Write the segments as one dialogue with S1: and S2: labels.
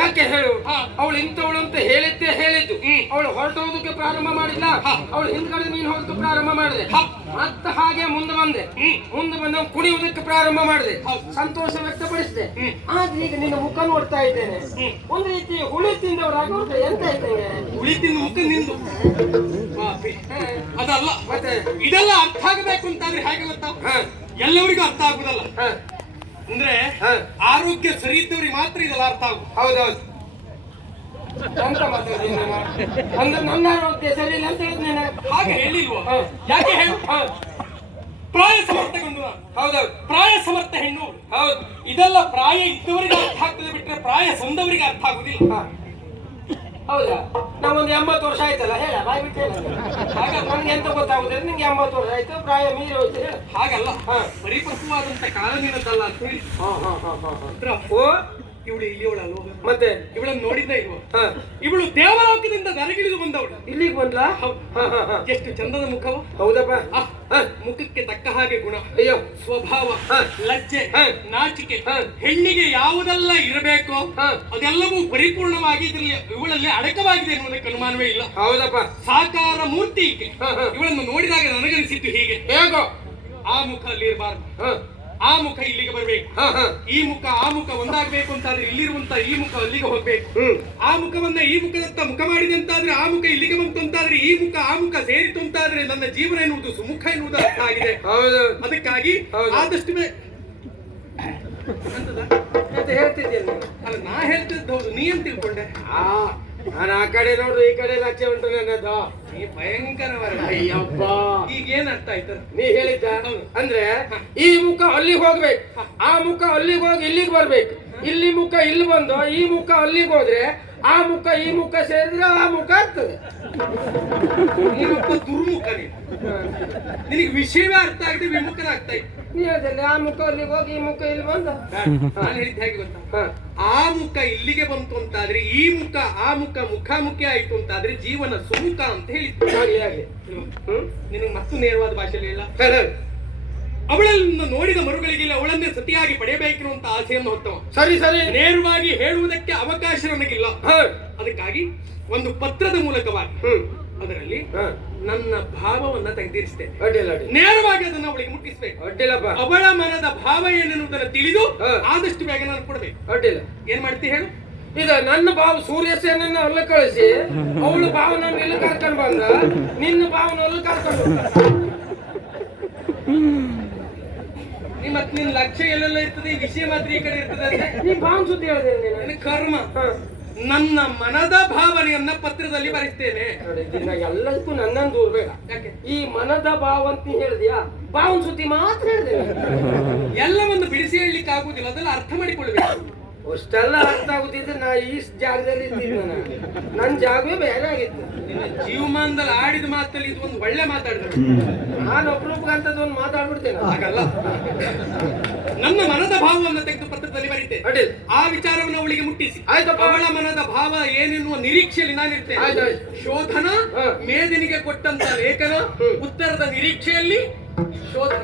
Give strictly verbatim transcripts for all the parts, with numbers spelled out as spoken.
S1: ಯಾಕೆ ಹೇಳು, ಅವಳು ಇಂಥವಳು ಅಂತ ಹೇಳಿದ್ದೆ ಹೇಳಿದ್ದು. ಅವಳು ಹೊರಟೋದಕ್ಕೆ ಪ್ರಾರಂಭ ಮಾಡಿಲ್ಲ, ಅವಳು ಹಿಂದ್ಗಡೆ ನೀನು ಹೋದಕ್ಕೆ ಪ್ರಾರಂಭ ಮಾಡಿದೆ. ಮತ್ತೆ ಹಾಗೆ ಮುಂದೆ ಬಂದೆ, ಮುಂದೆ ಬಂದ ಕುಣಿಯುವುದಕ್ಕೆ ಪ್ರಾರಂಭ ಮಾಡಿದೆ, ಸಂತೋಷ ವ್ಯಕ್ತಪಡಿಸಿದೆ. ಆದ್ರೆ ಈಗ ನಿನ್ನ ಮುಖ ನೋಡ್ತಾ ಇದ್ದೇನೆ, ಒಂದು ರೀತಿ ಹುಳಿ ತಿಂದವರಾಗಿ ಹೊರಟೆ. ಎಂತ ಆಯ್ತಂಗೆ
S2: ಹುಳಿ ತಿಂದ ಮುಖ ನಿಂದು ಅದಲ್ಲ. ಮತ್ತೆ ಇದೆಲ್ಲ ಅರ್ಥ ಆಗಬೇಕು ಅಂತಾದ್ರೆ ಹೇಗೆ ಗೊತ್ತಾ, ಎಲ್ಲರಿಗೂ ಅರ್ಥ ಆಗುದಲ್ಲ. ಅಂದ್ರೆ ಆರೋಗ್ಯ ಸರಿ ಇದ್ದವ್ರಿಗೆ ಮಾತ್ರ ಇದೆಲ್ಲ ಅರ್ಥ ಆಗುದು.
S1: ಹೌದೌದು. ಎಂತ ಮಾತಾಡ್ತೀನಿ ಅಂದ್ರೆ ನನ್ನ ಆರೋಗ್ಯ ಸರಿ ಇಲ್ಲ ಅಂತ ಹೇಳಿದ್ನೇನೆ.
S2: ಹಾಗೆ ಹೇಳಿಲ್ವ? ಯಾಕೆ ಹೇಳು, ಪ್ರಾಯ ಸಮರ್ಥಗೊಂಡು.
S1: ಹೌದೌದು,
S2: ಪ್ರಾಯ ಸಮರ್ಥ ಹೆಣ್ಣು.
S1: ಹೌದು.
S2: ಇದೆಲ್ಲ ಪ್ರಾಯ ಇದ್ದವರಿಗೆ ಅರ್ಥ ಆಗ್ತದೆ ಬಿಟ್ರೆ ಪ್ರಾಯ ಸಂದವರಿಗೆ ಅರ್ಥ ಆಗುದಿಲ್ಲ.
S1: ಹೌದಾ? ನಾವೊಂದು ಎಂಬತ್ತು ವರ್ಷ ಆಯ್ತಲ್ಲ, ಹೇಳ ಬಾಯ್ ಬಿಟ್ಟು ಹೇಳ. ಹಾಗ ನನ್ಗೆ ಎಂತ ಗೊತ್ತಾಗುದಿಲ್ಲ, ನಿಂಗೆ ಎಂಬತ್ತು ವರ್ಷ ಆಯ್ತು, ಪ್ರಾಯ ಮೀರಿ ಹೋಯ್ತು.
S2: ಹಾಗಲ್ಲ, ಪರಿಪಕ್ವವಾದಂತ ಕಾಲ ನಿನ್ನದಲ್ಲ ಅಂತ ಹೇಳಿ. ಓ ಇವಳು ಇಲ್ಲಿಯವಳಲ್ವ? ಮತ್ತೆ ಇವಳನ್ನು ನೋಡಿದ್ದ ಇಲ್ವ? ಇವಳು ದೇವಲೋಕದಿಂದ ದರಗಿಳಿದು ಬಂದವಳು.
S1: ಇಲ್ಲಿಗೆ ಬಂದ್ಲ?
S2: ಎಷ್ಟು ಚಂದದ ಮುಖವ.
S1: ಹೌದಪ್ಪ.
S2: ಮುಖಕ್ಕೆ ತಕ್ಕ ಹಾಗೆ ಗುಣ,
S1: ಅಯ್ಯೋ
S2: ಸ್ವಭಾವ, ಲಜ್ಜೆ, ನಾಚಿಕೆ, ಹೆಣ್ಣಿಗೆ ಯಾವುದೆಲ್ಲ ಇರಬೇಕೋ ಅದೆಲ್ಲವೂ ಪರಿಪೂರ್ಣವಾಗಿ ಇದರಲ್ಲಿ ಇವಳಲ್ಲಿ ಅಡಕವಾಗಿದೆ ಎನ್ನುವುದಕ್ಕೆ ಅನುಮಾನವೇ ಇಲ್ಲ.
S1: ಹೌದಪ್ಪ.
S2: ಸಾಕಾರ ಮೂರ್ತಿ ಈಕೆ. ಇವಳನ್ನು ನೋಡಿದಾಗ ನನಗನಿಸಿದ್ದು ಹೀಗೆ,
S1: ಹೇಗೋ
S2: ಆ ಮುಖ ಅಲ್ಲಿ ಇರಬಾರ್ದು, ಆ ಮುಖ ಇಲ್ಲಿಗೆ ಬರ್ಬೇಕು, ಈ ಮುಖ ಆ ಮುಖ ಒಂದಾಗ್ಬೇಕು ಅಂತಾದ್ರೆ ಇಲ್ಲಿರುವಂತ ಈ ಮುಖ ಅಲ್ಲಿಗೆ ಹೋಗ್ಬೇಕು. ಆ ಮುಖವನ್ನ ಈ ಮುಖದತ್ತ ಮುಖ ಮಾಡಿದೆ ಅಂತಾದ್ರೆ ಆ ಮುಖ ಇಲ್ಲಿಗೆ ಬಂತು ಅಂತಾದ್ರೆ ಈ ಮುಖ ಆ ಮುಖ ಸೇರಿತು ಅಂತಾದ್ರೆ ನನ್ನ ಜೀವನ ಎನ್ನುವುದು ಸುಮುಖ ಎನ್ನುವುದು ಅರ್ಥ ಆಗಿದೆ. ಅದಕ್ಕಾಗಿ ಆದಷ್ಟು
S1: ಹೇಳ್ತಿದ್ದೇನೆ.
S2: ಅಲ್ಲ, ನಾ ಹೇಳ್ತಿದ್ದು ಹೌದು, ನೀ ಅಂತ ತಿಳ್ಕೊಂಡೆ.
S1: ನಾನು ಆ ಕಡೆ ನೋಡ್ರು ಈ ಕಡೆ ಲಕ್ಷ ಉಂಟು ನನ್ನದು.
S2: ನೀ ಭಯಂಕರವಾದ.
S1: ಅಯ್ಯಪ್ಪ,
S2: ಈಗ ಏನ್ ಅರ್ಥ ಆಯ್ತು
S1: ನೀ ಹೇಳಿದ್ದ? ಅಂದ್ರೆ ಈ ಮುಖ ಅಲ್ಲಿಗೆ ಹೋಗ್ಬೇಕು, ಆ ಮುಖ ಅಲ್ಲಿಗೆ ಹೋಗಿ ಇಲ್ಲಿಗೆ ಬರ್ಬೇಕು, ಇಲ್ಲಿ ಮುಖ ಇಲ್ಲಿ ಬಂದು ಈ ಮುಖ ಅಲ್ಲಿಗೆ ಹೋದ್ರೆ ಆ ಮುಖ ಈ ಮುಖ ಸೇರಿದ್ರೆ ಆ ಮುಖ ಆಗ್ತದೆ.
S2: ನೀನೊಬ್ಬ ದುರ್ಮುಖ. ನೀನು ನಿನಗೆ ವಿಷಯವೇ ಅರ್ಥ ಆಗದೆ ವಿಮುಖನಾಗ್ತಾ ಇತ್ತು.
S1: ನೀ ಹೇಳಿದ್ರೆ ಆ ಮುಖ ಅಲ್ಲಿಗೆ ಹೋಗಿ ಈ ಮುಖ ಇಲ್ಲಿ ಬಂದ.
S2: ನಾನು ಹೇಳಿದ್ದು ಹೇಗೆ ಗೊತ್ತಾ, ಆ ಮುಖ ಇಲ್ಲಿಗೆ ಬಂತು ಅಂತಾದ್ರೆ ಈ ಮುಖ ಆ ಮುಖ ಮುಖಾಮುಖಿ ಆಯ್ತು ಅಂತಾದ್ರೆ ಜೀವನ ಸುಮುಖ ಅಂತ ಹೇಳಿದ್ದು.
S1: ಹಾಗೆ ಹಾಗೆ
S2: ನಿನಗೆ ಮತ್ತು ನೇರವಾದ ಭಾಷೆಯಲ್ಲಿ ಇಲ್ಲ. ಅವಳನ್ನು ನೋಡಿದ ಮರುಗಳಿಗೆಲ್ಲ ಅವಳನ್ನೇ ಸತಿಯಾಗಿ ಪಡೆಯಬೇಕಿರುವಂತ ಆಸೆಯನ್ನು ಹೊತ್ತವ.
S1: ಸರಿ ಸರಿ,
S2: ನೇರವಾಗಿ ಹೇಳುವುದಕ್ಕೆ ಅವಕಾಶ ನನಗಿಲ್ಲ. ಅದಕ್ಕಾಗಿ ಒಂದು ಪತ್ರದ ಮೂಲಕವಾಗಿ ಅದರಲ್ಲಿ ನನ್ನ ಭಾವವನ್ನ ತೆಗೆದಿರಿಸ್ತೇನೆ. ನೇರವಾಗಿ ಅದನ್ನು ಅವಳಿಗೆ ಮುಟ್ಟಿಸ್ಬೇಕು. ಅವಳ ಮನದ ಭಾವ ಏನೆನ್ನುವುದನ್ನು ತಿಳಿದು ಆದಷ್ಟು ಬೇಗ ನಾನು ಕೊಡ್ಬೇಕು.
S1: ಅಡ್ಡಿಲ್ಲ.
S2: ಏನ್ ಮಾಡ್ತಿ ಹೇಳು?
S1: ಈಗ ನನ್ನ ಭಾವ ಸೂರ್ಯಸೇನನ್ನ ಅಲ್ಲ ಕಳಿಸಿ ಅವಳು ಭಾವನನ್ನು ಇಲ್ಲಿ ಕರ್ಕೊಂಡು ಬಂದ, ನಿನ್ನ ಭಾವನ ಅಲ್ಲಿ ಕರ್ಕೊಂಡು
S2: ಮತ್ ನಿನ್ ಲಕ್ಷ್ಯ ಎಲ್ಲೆಲ್ಲ ಇರ್ತದೆ, ಈ ವಿಷಯ ಮಾತ್ರ ಈ ಕಡೆ ಇರ್ತದೆ.
S1: ನೀ ಭಾವನ ಸುದ್ದಿ ಹೇಳಿದೆ
S2: ಕರ್ಮ. ನನ್ನ ಮನದ ಭಾವನೆಯನ್ನ ಪತ್ರದಲ್ಲಿ ಬರೆಸ್ತೇನೆ.
S1: ಎಲ್ಲದಕ್ಕೂ ನನ್ನನ್ನು ದೂರ ಬೇಡ. ಯಾಕೆ ಈ ಮನದ ಭಾವ ಅಂತ ಹೇಳಿದ್ಯಾ? ಭಾವನ ಸುದ್ದಿ ಮಾತ್ರ ಹೇಳಿದೆ.
S2: ಎಲ್ಲವನ್ನು ಬಿಡಿಸಿ ಹೇಳಲಿಕ್ಕೆ ಆಗುದಿಲ್ಲ, ಅದೆಲ್ಲ ಅರ್ಥ ಮಾಡಿಕೊಳ್ಬೇಕು.
S1: ಅಷ್ಟೆಲ್ಲ ಅರ್ಥ ಆಗುತ್ತಿದ್ರೆ ನಾ ಈ ಜಾಗದಲ್ಲಿ ಇರ್ತಿದ್ದೆ. ನನ್ನ ಜಾಗವೇ ಬೇರೆ ಆಗಿತ್ತು.
S2: ಜೀವಮಾನದಲ್ಲಿ ಆಡಿದ ಮಾತಲ್ಲಿ ಇದು ಒಂದು ಒಳ್ಳೆ ಮಾತಾಡಿದ್ರು.
S1: ನಾನು ಅಪರೂಪಕ್ಕಂಥದ್ದು ಒಂದು ಮಾತಾಡ್ಬಿಡ್ತೇನೆ.
S2: ಹಾಗಲ್ಲ, ನನ್ನ ಮನದ ಭಾವವನ್ನು ತೆಗೆದು ಪತ್ರದಲ್ಲಿ ಬರೀತೇನೆ. ಆ ವಿಚಾರವನ್ನು ಅವಳಿಗೆ ಮುಟ್ಟಿಸಿ
S1: ಆಯ್ತಪ್ಪ.
S2: ಅವಳ ಮನದ ಭಾವ ಏನೆನ್ನುವ ನಿರೀಕ್ಷೆಯಲ್ಲಿ ನಾನಿರ್ತೇನೆ. ಶೋಧನ ಮೇದಿನಿಗೆ ಕೊಟ್ಟಂತ ಲೇಖನ ಉತ್ತರದ ನಿರೀಕ್ಷೆಯಲ್ಲಿ ಶೋಧನ.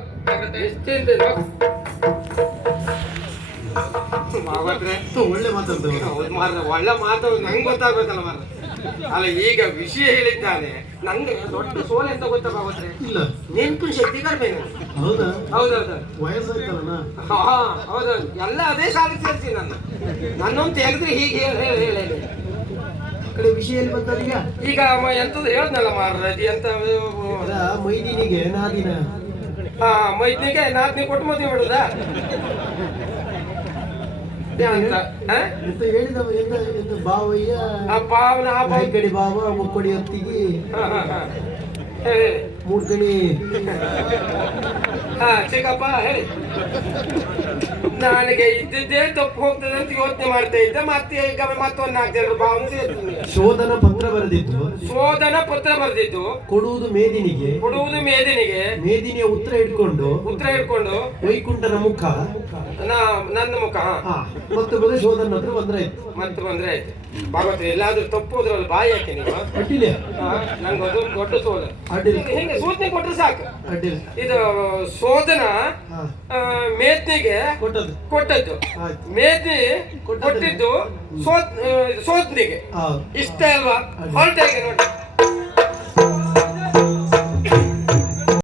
S1: ಒಳ್ಳೆ ಮಾತಾಡ್ತೇವೆ. ಒಳ್ಳೆ ಮಾತಾಡ ನಂಗೆ ಗೊತ್ತಾಗ್ಬೇಕಲ್ಲ ಮಾರ. ಅಲ್ಲ, ಈಗ ವಿಷಯ ಹೇಳಿದ್ದಾನೆ, ನಂಗೆ ದೊಡ್ಡ ಸೋಲೆ ಅಂತ ಗೊತ್ತಾಗೋದ್ರೆ ಇಲ್ಲ. ನೆನಪಿನ ಶಕ್ತಿ ಕಡಿಮೆ. ಹೌದಾ? ಹೌದೌದು, ವಯಸ್ಸಾಯ್ತಲ್ಲ. ಹಾ ಹೌದೌದು, ಎಲ್ಲ ಅದೇ ಸಾಲಿಗೆ ಸೇರಿಸಿ ನನ್ನ ನನ್ನೊಂದು ತೆಗೆದ್ರೆ ಹೀಗೆ ಹೇಳಿ ಹೇಳಿ ಹೇಳಿ ಕಡೆ ವಿಷಯಲ್ಲಿ ಬಂತಲ್ಲ. ಈಗ ಈಗ ಎಂತದ್ದು ಹೇಳ್ದಲ್ಲ ಮಾರ, ಎಂತ ಮೈದಿನಿಗೆ ನಾದಿನ. ಹಾ, ಮೈದಿನಿಗೆ ನಾದಿನಿ ಕೊಟ್ಟು ಮದುವೆ ಮಾಡುದ ಅಂತ ಹೇಳಿದ ಬಾವಯ್ಯ. ಬಾವನ ಆ ಕಡೆ ಬಾವ ಮುಕ್ಕೊಡಿ ಹೊತ್ತಿಗೆ ಮೂರ್ ಕಡೆ. ಹಾ ಚಿಕ್ಕಪ್ಪ ಹೇಳಿ. ನನಗೆ ಇದ್ದಿದ್ದೇ ತಪ್ಪು ಹೋಗ್ತದೆ ಅಂತ ಯೋಚನೆ ಮಾಡ್ತಾ ಇದ್ದೆ. ಮತ್ತೆ ಈಗ ಮತ್ತೊಂದು ನಾಲ್ಕು ಜನರು ಭಾವನೆ ಸೇರ್ತೀನಿ. ಶೋಧನ ಪತ್ರ ಬರೆದಿದ್ದು ಶೋಧನ ಪತ್ರ ಬರೆದಿದ್ದು ಕೊಡುವುದು ಮೇದಿನಿಗೆ ಕೊಡುವುದು ಮೇದಿನಿಗೆ ಮೇದಿನಿಯ ಉತ್ತರ ಇಟ್ಕೊಂಡು ಉತ್ತರ ಇಟ್ಕೊಂಡು ವೈಕುಂಠನ ಮುಖ ನನ್ನ ಮುಖ ಮತ್ತೆ ಬಂದ್ರೆ ಶೋಧನ ಹತ್ರ ಬಂದ್ರೆ ಆಯ್ತು. ಮತ್ತೆ ಬಂದ್ರೆ ಆಯ್ತು. ಭಾಗವತ ಎಲ್ಲಾದ್ರೂ ತಪ್ಪು ಹೋದ್ರಲ್ಲಿ ಬಾಯಿ ಹಾಕಿ ನೀವು ಅಡ್ಡಿಲ್ಲ. ನಂಗೆ ಅದು ದೊಡ್ಡ ಸೋದ ಹಿಂಗೆ ಸೂಚನೆ ಕೊಟ್ರೆ ಸಾಕು. ಇದು ಶೋಧನ ಮೇತ್ನಿಗೆ
S3: ಕೊಟ್ಟದ್ದು
S1: ಕೊಟ್ಟದ್ದು
S3: ಆಯ್ತು.
S1: ಮೇದಿ
S3: ಕೊಟ್ಟದ್ದು.
S1: ಕೊಟ್ಟಿದ್ದು ಸೋತ್ ಸೋತ್ನಿಗೆ
S3: ಹೌದು
S1: ಇಷ್ಟೇ ಅಲ್ವಾ ಹೊರಟಾಗೆ ನೋಡಿ